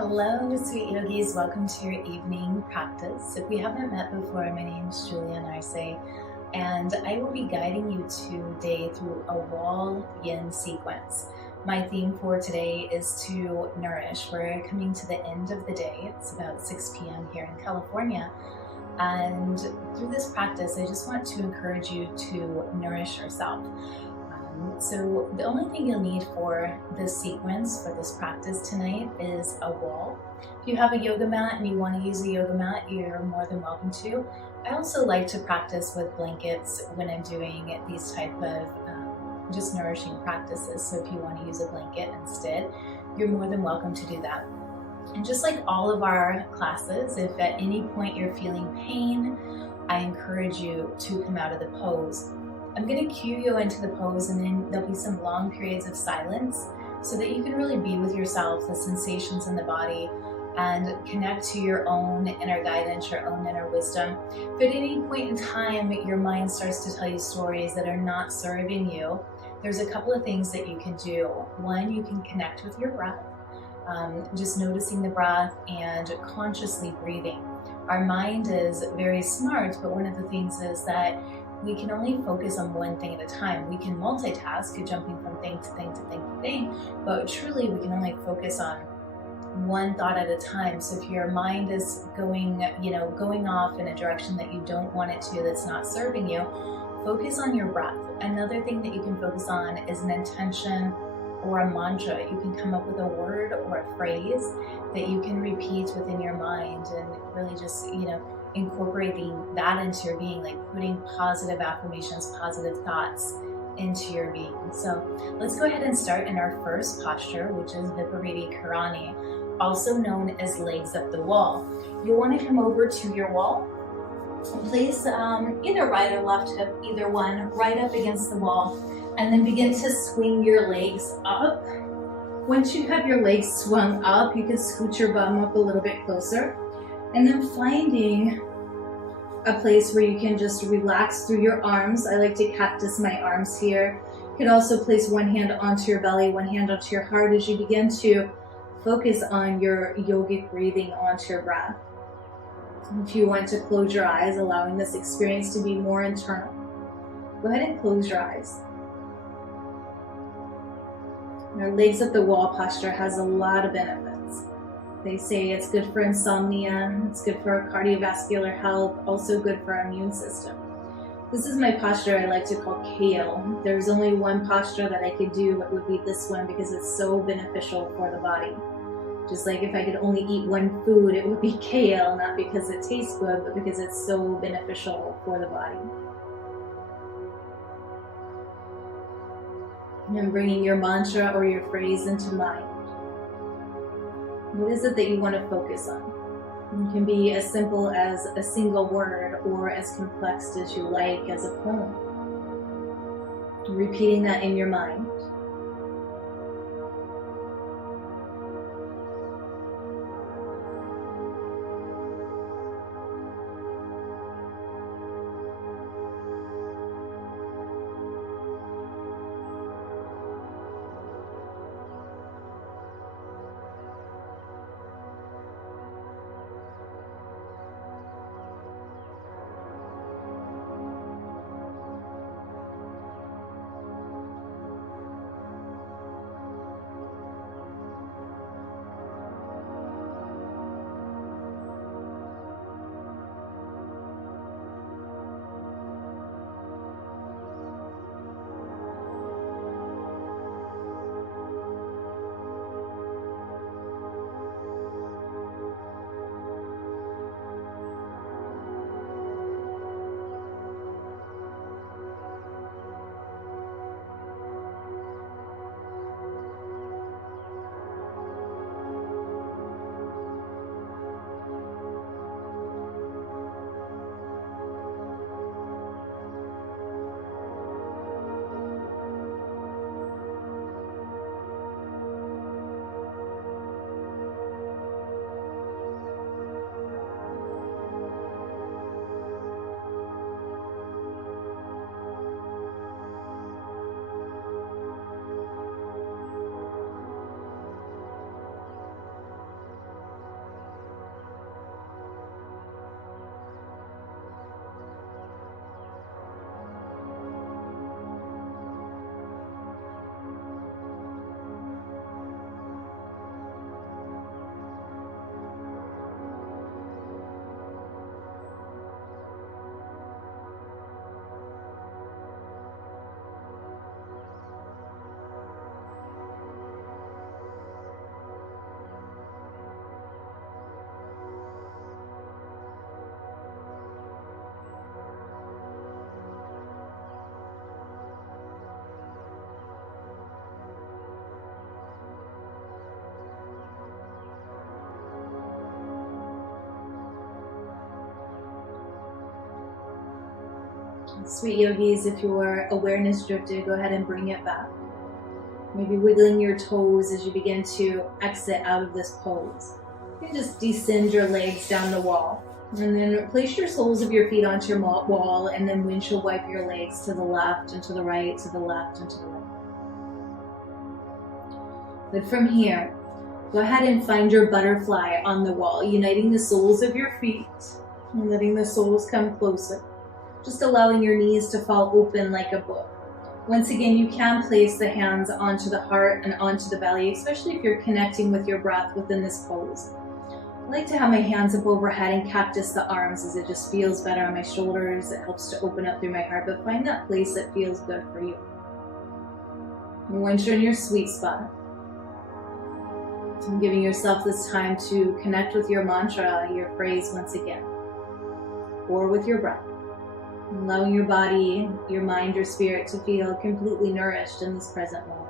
Hello, sweet yogis. Welcome to your evening practice. If we haven't met before, my name is Julia Narse, and I will be guiding you today through a Wall Yin sequence. My theme for today is to nourish. We're coming to the end of the day. It's about 6 p.m. here in California. And through this practice, I just want to encourage you to nourish yourself. So the only thing you'll need for this sequence, for this practice tonight, is a wall. If you have a yoga mat and you want to use a yoga mat, you're more than welcome to. I also like to practice with blankets when I'm doing these type of just nourishing practices. So if you want to use a blanket instead, you're more than welcome to do that. And just like all of our classes, if at any point you're feeling pain, I encourage you to come out of the pose. I'm going to cue you into the pose, and then there'll be some long periods of silence so that you can really be with yourself, the sensations in the body, and connect to your own inner guidance, your own inner wisdom. If at any point in time your mind starts to tell you stories that are not serving you, there's a couple of things that you can do. One, you can connect with your breath, just noticing the breath and consciously breathing. Our mind is very smart, but one of the things is that we can only focus on one thing at a time. We can multitask, jumping from thing to thing to thing to thing, but truly we can only focus on one thought at a time. So if your mind is going off in a direction that you don't want it to, that's not serving you, focus on your breath. Another thing that you can focus on is an intention or a mantra. You can come up with a word or a phrase that you can repeat within your mind and really just, incorporating that into your being, like putting positive affirmations, positive thoughts into your being. So let's go ahead and start in our first posture, which is Vipariti Karani, also known as legs up the wall. You'll want to come over to your wall. Place either right or left hip, either one, right up against the wall, and then begin to swing your legs up. Once you have your legs swung up, you can scoot your bum up a little bit closer. And then finding a place where you can just relax through your arms. I like to cactus my arms here. You can also place one hand onto your belly, one hand onto your heart as you begin to focus on your yogic breathing onto your breath. If you want to close your eyes, allowing this experience to be more internal, go ahead and close your eyes. Our legs up the wall posture has a lot of benefits. They say it's good for insomnia, it's good for our cardiovascular health, also good for our immune system. This is my posture I like to call kale. There's only one posture that I could do, it would be this one, because it's so beneficial for the body. Just like if I could only eat one food, it would be kale, not because it tastes good, but because it's so beneficial for the body. And bringing your mantra or your phrase into mind. What is it that you want to focus on? It can be as simple as a single word or as complex as you like as a poem. Repeating that in your mind. Sweet yogis, if your awareness drifted, go ahead and bring it back. Maybe wiggling your toes as you begin to exit out of this pose. You can just descend your legs down the wall. And then place your soles of your feet onto your wall, and then windshield wipe your legs to the left and to the right, to the left and to the right. But from here, go ahead and find your butterfly on the wall, uniting the soles of your feet and letting the soles come closer. Just allowing your knees to fall open like a book. Once again, you can place the hands onto the heart and onto the belly, especially if you're connecting with your breath within this pose. I like to have my hands up overhead and cactus the arms as it just feels better on my shoulders. It helps to open up through my heart, but find that place that feels good for you. Once you're in your sweet spot, and giving yourself this time to connect with your mantra, your phrase once again, or with your breath. Allowing your body, your mind, your spirit to feel completely nourished in this present moment.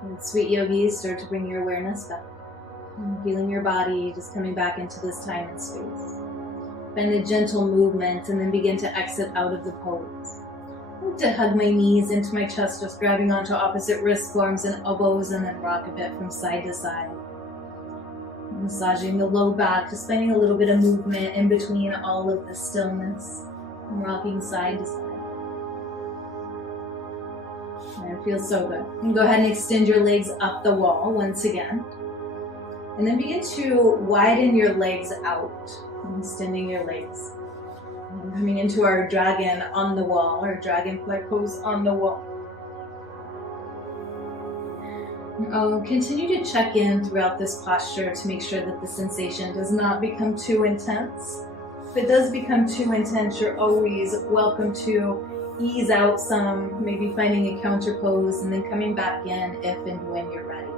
And sweet yogis, start to bring your awareness back. Feeling your body, just coming back into this time and space. Find a gentle movement and then begin to exit out of the pose. I like to hug my knees into my chest, just grabbing onto opposite wrist forms and elbows, and then rock a bit from side to side. Massaging the low back, just finding a little bit of movement in between all of the stillness, and rocking side to side. And it feels so good. And go ahead and extend your legs up the wall once again. And then begin to widen your legs out, extending your legs. And coming into our dragon on the wall, or dragonfly pose on the wall. Continue to check in throughout this posture to make sure that the sensation does not become too intense. If it does become too intense, you're always welcome to ease out some, maybe finding a counter pose and then coming back in if and when you're ready.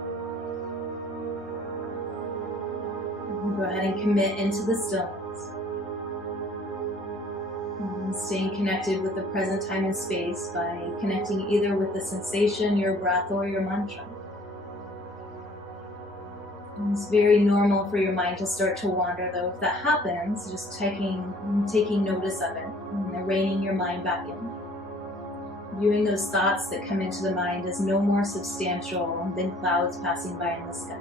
Go ahead and commit into the stillness. And staying connected with the present time and space by connecting either with the sensation, your breath, or your mantra. It's very normal for your mind to start to wander, though. If that happens, just taking notice of it and then reining your mind back in. Viewing those thoughts that come into the mind as no more substantial than clouds passing by in the sky.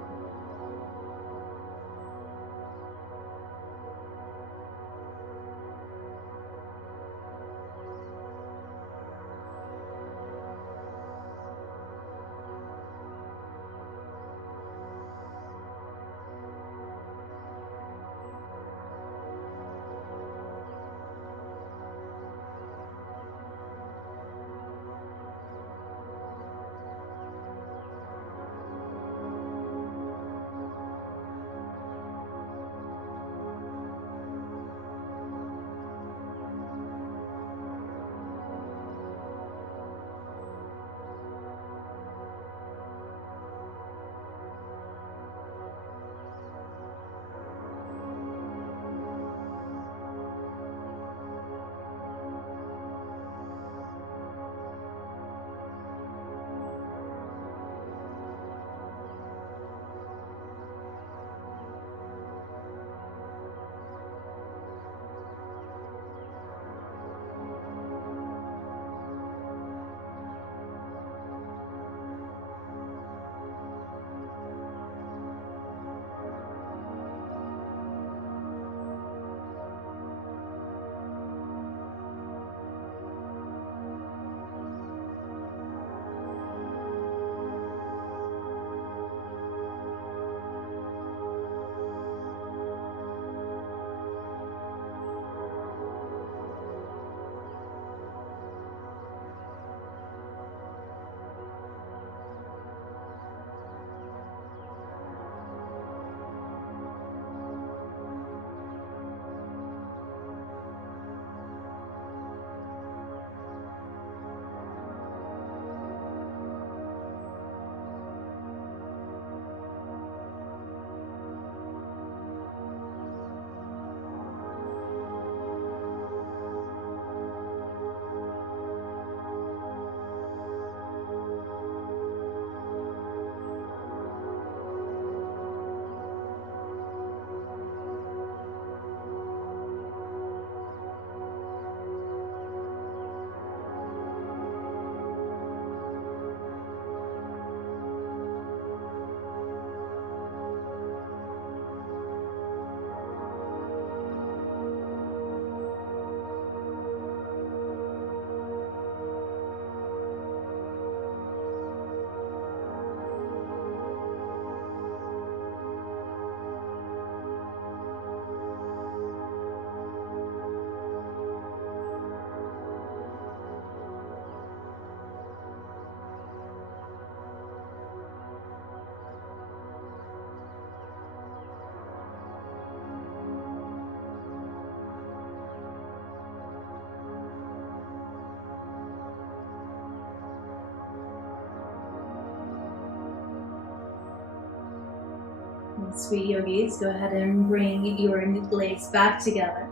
Sweet yogis, go ahead and bring your legs back together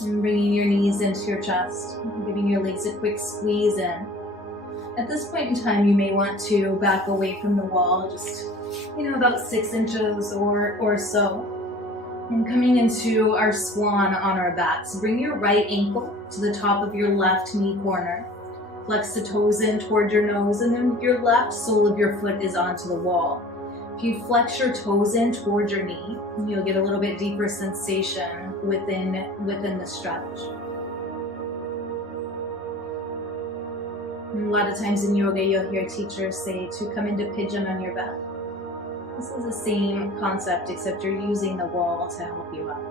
and bringing your knees into your chest, giving your legs a quick squeeze in. At this point in time, you may want to back away from the wall, just, about 6 inches or so. And coming into our swan on our backs, bring your right ankle to the top of your left knee corner. Flex the toes in toward your nose, and then your left sole of your foot is onto the wall. If you flex your toes in toward your knee, you'll get a little bit deeper sensation within the stretch. And a lot of times in yoga, you'll hear teachers say to come into pigeon on your back. This is the same concept, except you're using the wall to help you up.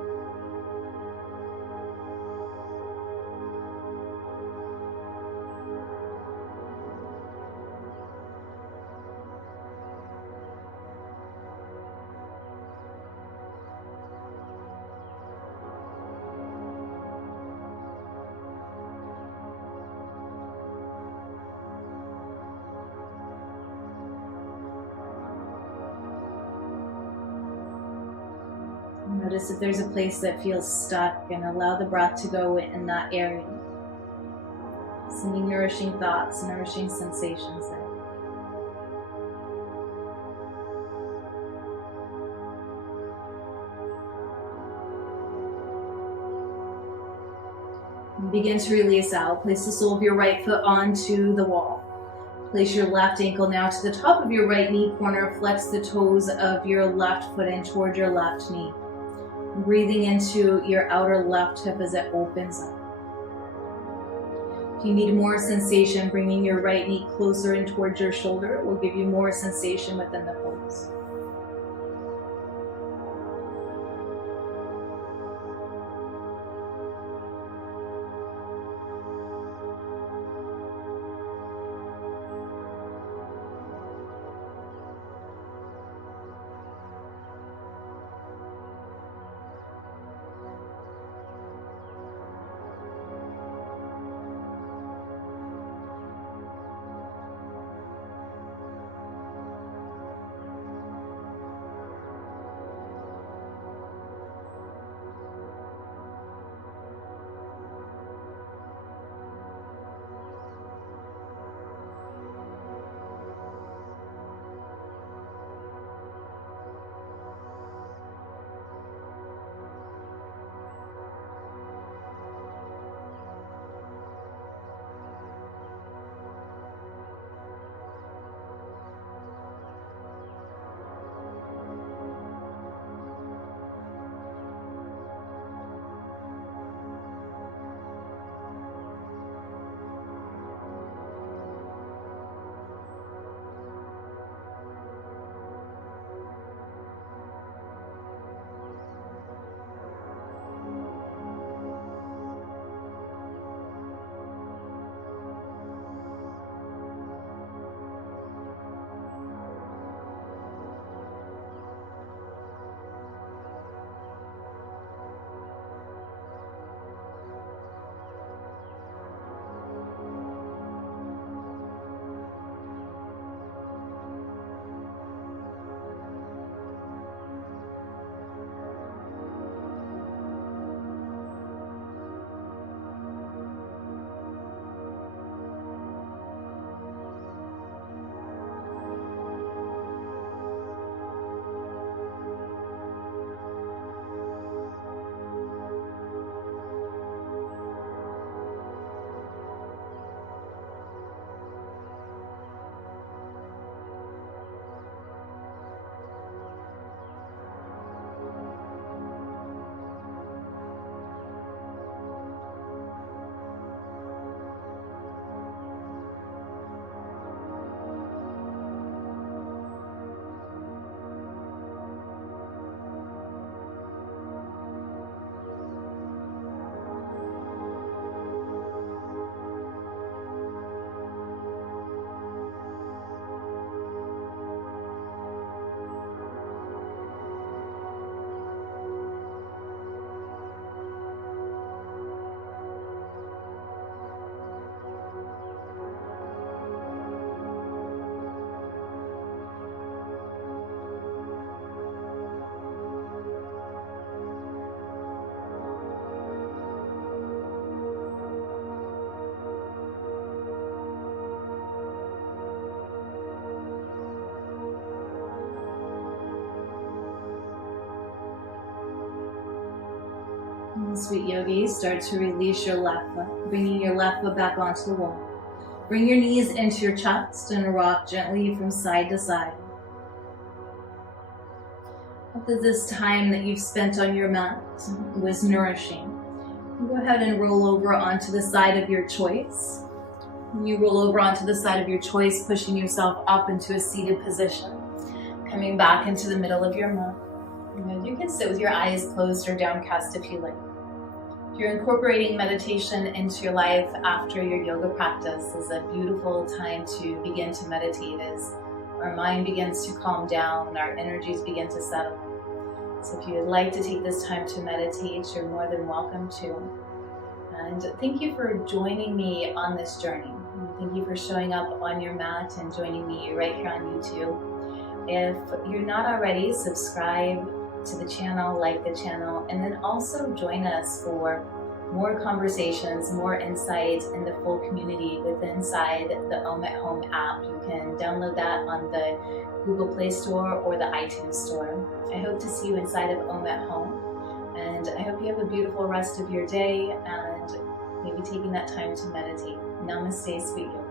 Notice if there's a place that feels stuck and allow the breath to go in that area. Sending nourishing thoughts, nourishing sensations there. Begin to release out. Place the sole of your right foot onto the wall. Place your left ankle now to the top of your right knee corner. Flex the toes of your left foot in toward your left knee. Breathing into your outer left hip as it opens up. If you need more sensation, bringing your right knee closer in towards your shoulder will give you more sensation within the pose. Sweet yogis, start to release your left foot, bringing your left foot back onto the wall. Bring your knees into your chest and rock gently from side to side. Hope that this time that you've spent on your mat was nourishing. Go ahead and roll over onto the side of your choice. When you roll over onto the side of your choice, pushing yourself up into a seated position, coming back into the middle of your mat. And you can sit with your eyes closed or downcast if you like. If you're incorporating meditation into your life after your yoga practice, is a beautiful time to begin to meditate as our mind begins to calm down, our energies begin to settle. So if you would like to take this time to meditate, you're more than welcome to. And thank you for joining me on this journey. Thank you for showing up on your mat and joining me right here on YouTube. If you're not already, subscribe to the channel, like the channel, and then also join us for more conversations, more insight in the full community within the Om at Home app. You can download that on the Google Play Store or the iTunes Store. I hope to see you inside of Om at Home, and I hope you have a beautiful rest of your day, and maybe taking that time to meditate. Namaste, sweet yogi.